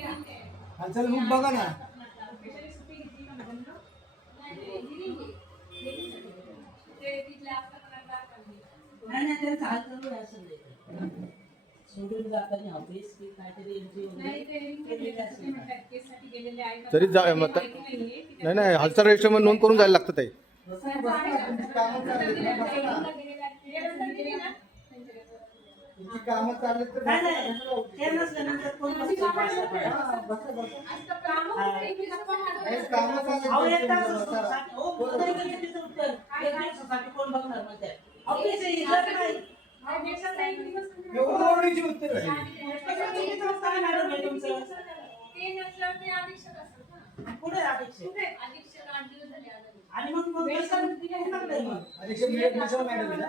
हा, चल मग बघा ना नाही नाही त्यांचं हात चालू आहे असं नाही. सोडून जाताना ऑफिस की काहीतरी एनजीओ केलेली असेल तरी जा मग नाही नाही हालचाल रजिस्टर नोंद करून जायला लागतं ना. तुमची कामं चालली तर नाही नाही ना. ते नसल्यानंतर कोण बसतं पाहिजे हा, बसा, बसा. नाही, कामं चालली अहो, एक तर तास तुम्ही असतो. बसा. कोण तरी कधी तिथं उत्तर. एक दिवसासाठी कोण बघणार मग ते? ऑफिस आहे, इथं नाही. एवढं उत्तर आहे मॅडम हे तुमचं? कुठे आहे अपेक्षा? आणि मग मग कसं कुणाकडे आहे मग? अध्यक्ष मॅडम आहे ना?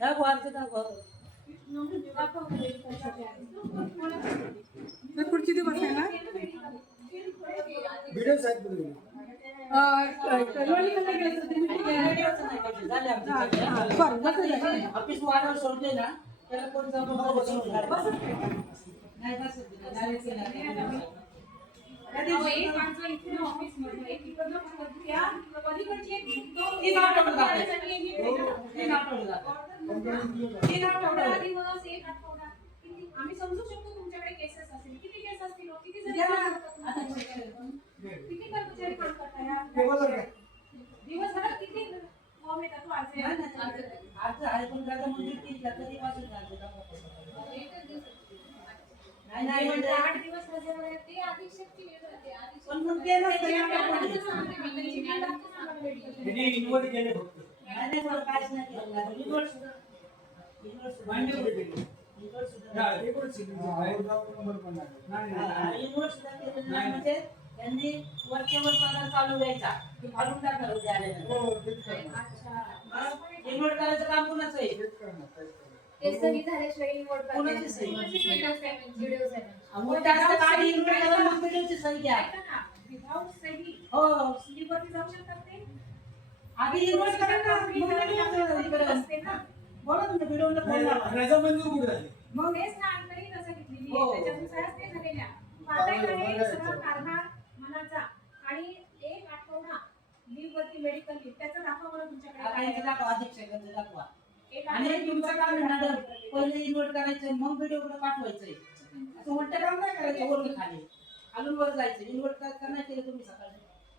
दाखव आमचं दाखव खुर्ची ती बसायला व्हिडिओ साहेब. ऑफिस वाढव सोडले ना त्याला कोण जबाबदारी तीन आठवडे जातात. तीन आठवडे. तीन आठवडे. आम्ही समजू शकतो तुमच्याकडे केसेस असतील किती केस असतील किती जण? किती कर्मचारी काम करतात हे? दिवसभरात किती फॉर्म येतात तू आज आज आहे पण त्याला मंजूर केली का? कधीपासून झालं दाखव. नाही नाही म्हणजे पण मग ते. त्यांनी इन्व्हर्ट केले फक्त. नाही थोडं काहीच नाही केलं. सुद्धा- सुद्धा- केली. सुद्धा सुद्धा केलं नाही म्हणजे वरच्या वर चालू द्यायचा ते फाडून टाकणार उद्या आल्यानंतर. हो. इन्व्हर्ट करायचं काम कुणाचं आहे ते सही? झाल्याशिवाय कोणाची करा मग व्हिडिओची हो. स्लीपवरती जाऊ शकतात ते? आधी करा ना मग Computer व्हिडिओ ला इकडे असते ना. बोला तुम्ही व्हिडिओला फोन लावा. नाही, रजा मंजूर कुठे झाली? मग हेच ना अंतही रजा घेतलेली हो. आहे. त्याच्यानुसारच ते झालेल्या. पातळीकडे सगळा कारभार मनाचा. आणि एक आठवडा लीव वरती मेडिकल लीव त्याचा दाखवा मला आता इथे तुमच्याकडे दाखवा दाखवा. आणि तुमचं काम मॅडम पहिले इन्व्हर्ट करायचं मग व्हिडिओ कडे पाठवायचंय. असं उलटं काम नाही करायचं वरून खाली. खालून वर जायचं. इन्व्हर्ट का नाही केलं तुम्ही सकाळी?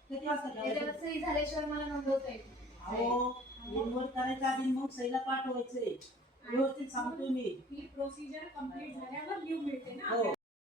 किती वाजता? सही झाल्याशिवाय मला नोंदवता येईल अहो इन्व्हर्ट करायच्या आधी मग सहीला पाठवायचंय. व्यवस्थित सांगतो मी. ही प्रोसिजर कंप्लीट झाल्यावर लीव मिळते ना? हो.